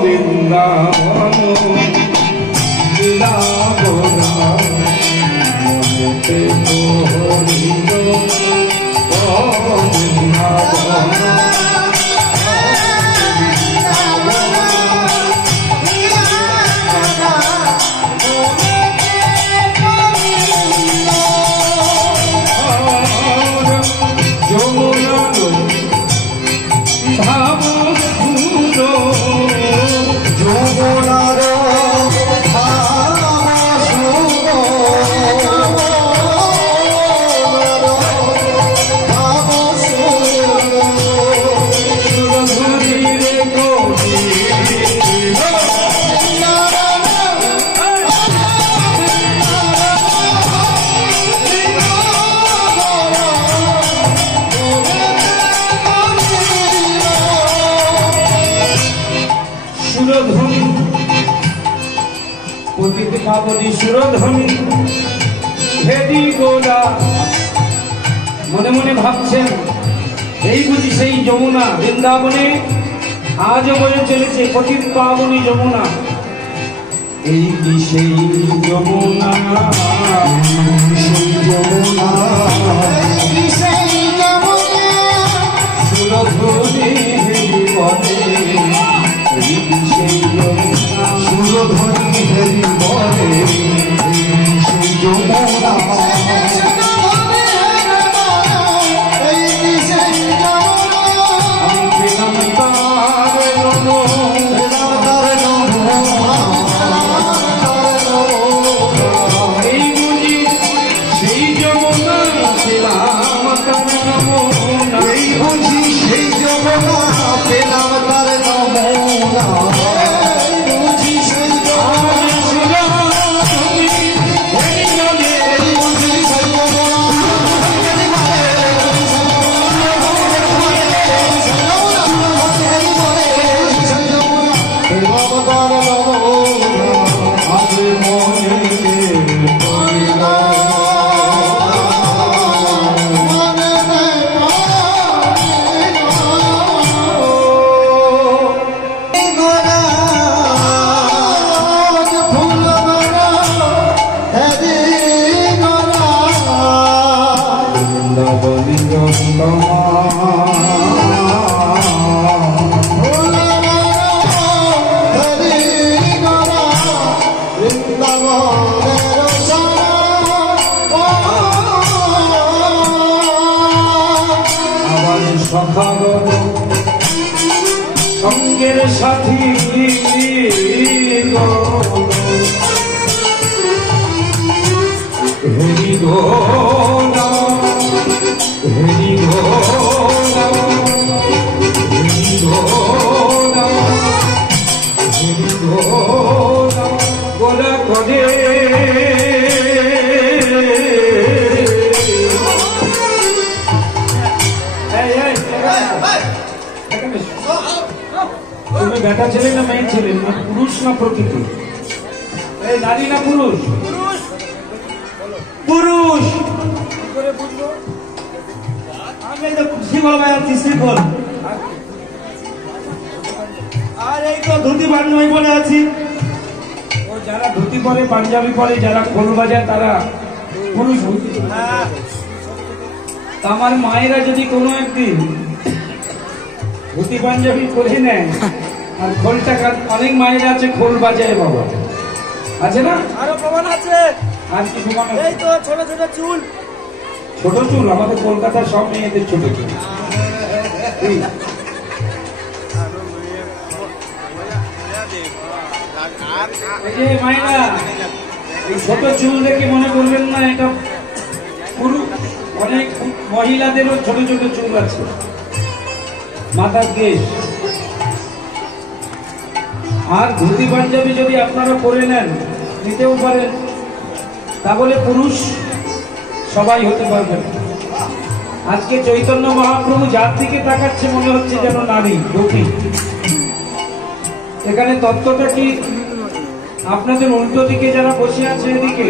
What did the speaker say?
বৃন্দাবন মনেতে মোহিল বৃন্দাবন সুরধ্বনি হেরি গোলা মনে মনে ভাবছেন এই বুঝি সেই যমুনা বৃন্দাবনে আজও বলে চলেছে পতিত পাবনী যমুনা। এই কি সেই যমুনা সুরধ্বনি হেরি বলে এই কি সেই যমুনা সুরধ্বনি হেরি বলে সেই যমুনা সঙ্গের সাথী হেরি গোলা হেরি গোলা হেরি গোলা হেরি গোলা গোলা করে তুমি বেটা ছেলে না মেয়ে ছেলে না পুরুষ না প্রকৃতি এই নারী না পুরুষ পুরুষ আমি তো শিকল বাজাচ্ছি শিকল আর এই তো ধুতি পাঞ্জাবি পরে আছি ও যারা ধুতি পরে পাঞ্জাবি পরে যারা খোল বাজায় তারা পুরুষ। আমার মায়েরা যদি কোনো একদিন ধুতি পাঞ্জাবি পরে নেয় আর খোলটা অনেক মায়েরা আছে খোল বাজায় বাবা আছে না আরো প্রমাণ আছে আর কি প্রমাণ এই তো ছোট ছোট চুল ছোট চুল আমাদের কলকাতার সব মেয়েদের ছোট চুল মায়েরা এই ছোট চুল দেখে মনে করবেন না এটা পুরুষ অনেক মহিলাদেরও ছোট ছোট চুল আছে মাথার কেশ আর ধুতি পাঞ্জাবি যদি আপনারা পরে নেন নিতেও পারেন তাহলে পুরুষ সবাই হতে পারবেন। আজকে চৈতন্য মহাপ্রভু যার দিকে তাকাচ্ছে মনে হচ্ছে যেন নারী দুঃখী। এখানে তত্ত্বটা কি আপনাদের উল্টো দিকে যারা বসে আছে এদিকে